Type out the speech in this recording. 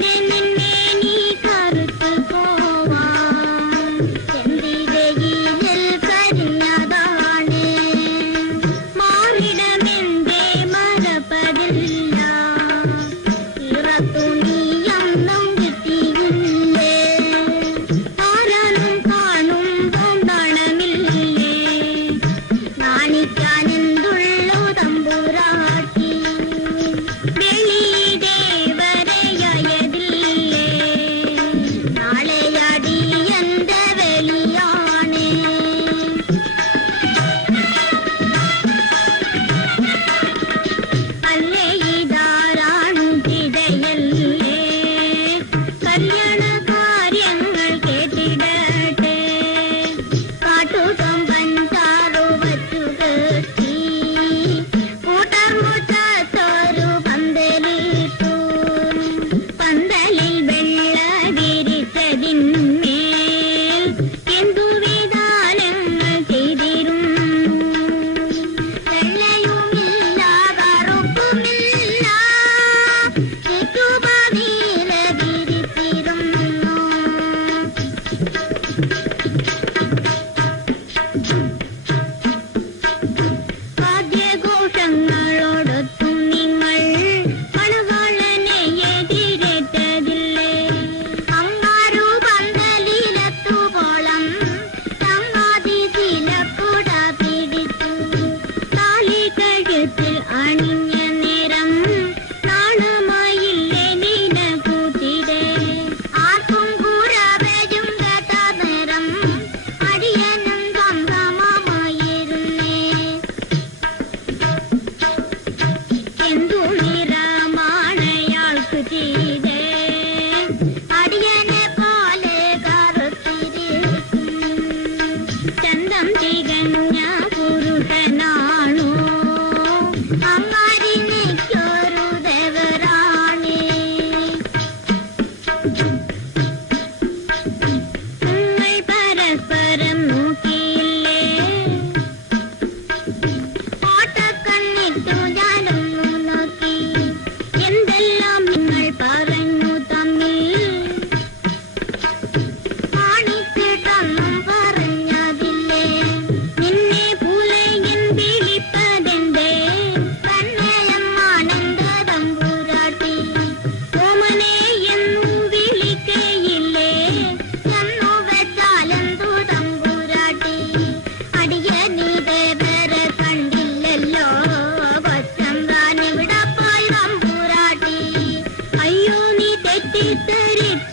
Thank you. दिनम Mama. तेरे